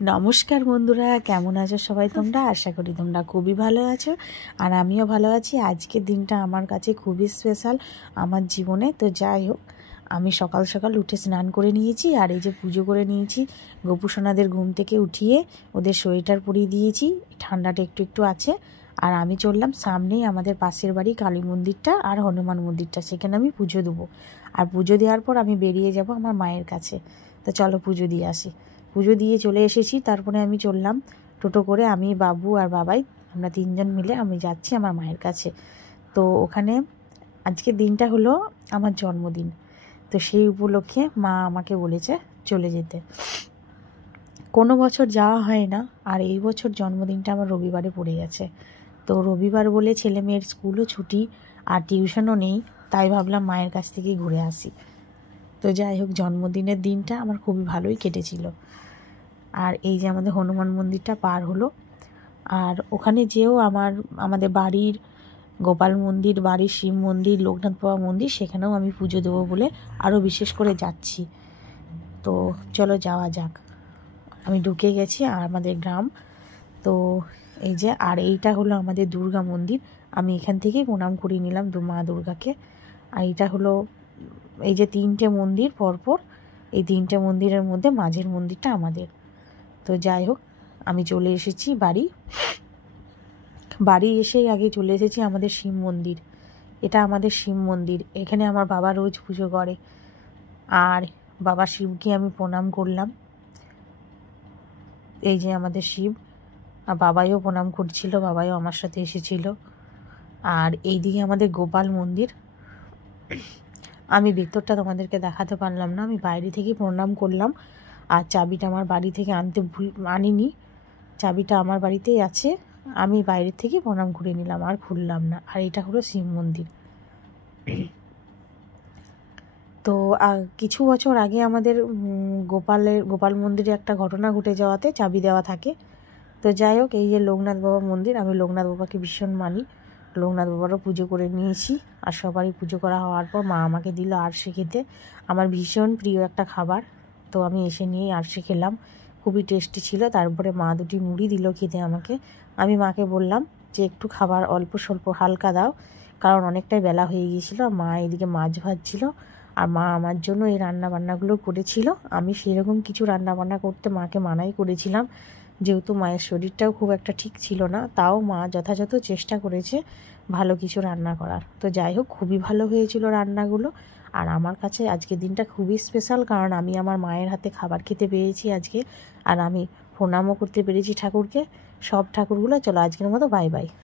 নমস্কার বন্ধুরা, কেমন আছো সবাই তোমরা? আশা করি তোমরা খুবই ভালো আছো আর আমিও ভালো আছি। আজকের দিনটা আমার কাছে খুবই স্পেশাল আমার জীবনে। তো যাই হোক, আমি সকাল সকাল উঠে স্নান করে নিয়েছি আর এই যে পুজো করে নিয়েছি। গোপুসোনাদের ঘুম থেকে উঠিয়ে ওদের সোয়েটার পরিয়ে দিয়েছি, ঠান্ডাটা একটু একটু আছে। আর আমি চললাম সামনেই আমাদের পাশের বাড়ি কালী মন্দিরটা আর হনুমান মন্দিরটা, সেখানে আমি পুজো দেবো। আর পুজো দেওয়ার পর আমি বেরিয়ে যাব আমার মায়ের কাছে। তো চলো পুজো দিয়ে আসি। পুজো দিয়ে চলে এসেছি, তারপরে আমি চললাম টোটো করে, আমি বাবু আর বাবাই, আমরা তিনজন মিলে আমি যাচ্ছি আমার মায়ের কাছে। তো ওখানে আজকের দিনটা হলো আমার জন্মদিন, তো সেই উপলক্ষে মা আমাকে বলেছে চলে যেতে। কোনো বছর যাওয়া হয় না, আর এই বছর জন্মদিনটা আমার রবিবারে পড়ে গেছে। তো রবিবার বলে ছেলে মেয়ের স্কুলও ছুটি আর টিউশনও নেই, তাই ভাবলাম মায়ের কাছ থেকে ঘুরে আসি। তো যাই হোক, জন্মদিনের দিনটা আমার খুবই ভালোই কেটেছিল। আর এই যে আমাদের হনুমান মন্দিরটা পার হলো, আর ওখানে যেও আমাদের বাড়ির গোপাল মন্দির, বাড়ির শিব মন্দির, লোকনাথ বাবা মন্দির, সেখানেও আমি পুজো দেবো বলে আরও বিশেষ করে যাচ্ছি। তো চলো যাওয়া যাক। আমি ঢুকে গেছি আর আমাদের গ্রাম। তো এই যে, আর এইটা হলো আমাদের দুর্গা মন্দির। আমি এখান থেকেই প্রণাম করিয়ে নিলাম মা দুর্গাকে। আর এটা হলো এই যে তিনটে মন্দির পরপর, এই তিনটে মন্দিরের মধ্যে মাঝের মন্দিরটা আমাদের। তো যাই হোক, আমি চলে এসেছি বাড়ি এসেই আগে চলে এসেছি আমাদের শিব মন্দির। এটা আমাদের শিব মন্দির, এখানে আমার বাবা রোজ পুজো করে। আর বাবা শিবকে আমি প্রণাম করলাম। এই যে আমাদের শিব, আর বাবাইও প্রণাম করছিল, বাবাইও আমার সাথে এসেছিল। আর এইদিকে আমাদের গোপাল মন্দির। আমি ভেতরটা তোমাদেরকে দেখাতে পারলাম না, আমি বাইরে থেকেই প্রণাম করলাম। আর চাবিটা আমার বাড়ি থেকে আনিনি, চাবিটা আমার বাড়িতেই আছে। আমি বাইরে থেকে প্রণাম করে নিলাম আর খুললাম না। আর এটা হলো শিব মন্দির। তো কিছু বছর আগে আমাদের গোপাল মন্দিরে একটা ঘটনা ঘটে যাওয়াতে চাবি দেওয়া থাকে। তো যাই হোক, এই যে লোকনাথ বাবা মন্দির, আমি লোকনাথ বাবাকে ভীষণ মানি। লোকনাথ বাবারও পুজো করে নিয়েছি। আর সবারই পুজো করা হওয়ার পর মা আমাকে দিল আরশে খেতে, আমার ভীষণ প্রিয় একটা খাবার। তো আমি এসে নিয়েই আরশে খেলাম, খুবই টেস্টি ছিল। তারপরে মা দুটি মুড়ি দিল খেতে আমাকে। আমি মাকে বললাম যে একটু খাবার অল্প স্বল্প হালকা দাও, কারণ অনেকটাই বেলা হয়ে গিয়েছিল। মা এদিকে মাছ ভাজছিল আর মা আমার জন্য এই রান্নাবান্নাগুলো করেছিল। আমি সেরকম কিছু রান্নাবান্না করতে মাকে মানাই করেছিলাম, যেহেতু মায়ের শরীরটাও খুব একটা ঠিক ছিল না। তাও মা যথাযথ চেষ্টা করেছে ভালো কিছু রান্না করার। তো যাই হোক, খুবই ভালো হয়েছিল রান্নাগুলো। আর আমার কাছে আজকের দিনটা খুবই স্পেশাল, কারণ আমি আমার মায়ের হাতে খাবার খেতে পেরেছি আজকে। আর আমি প্রণামও করতে পেরেছি ঠাকুরকে, সব ঠাকুরগুলো। চলো আজকের মতো বাই বাই।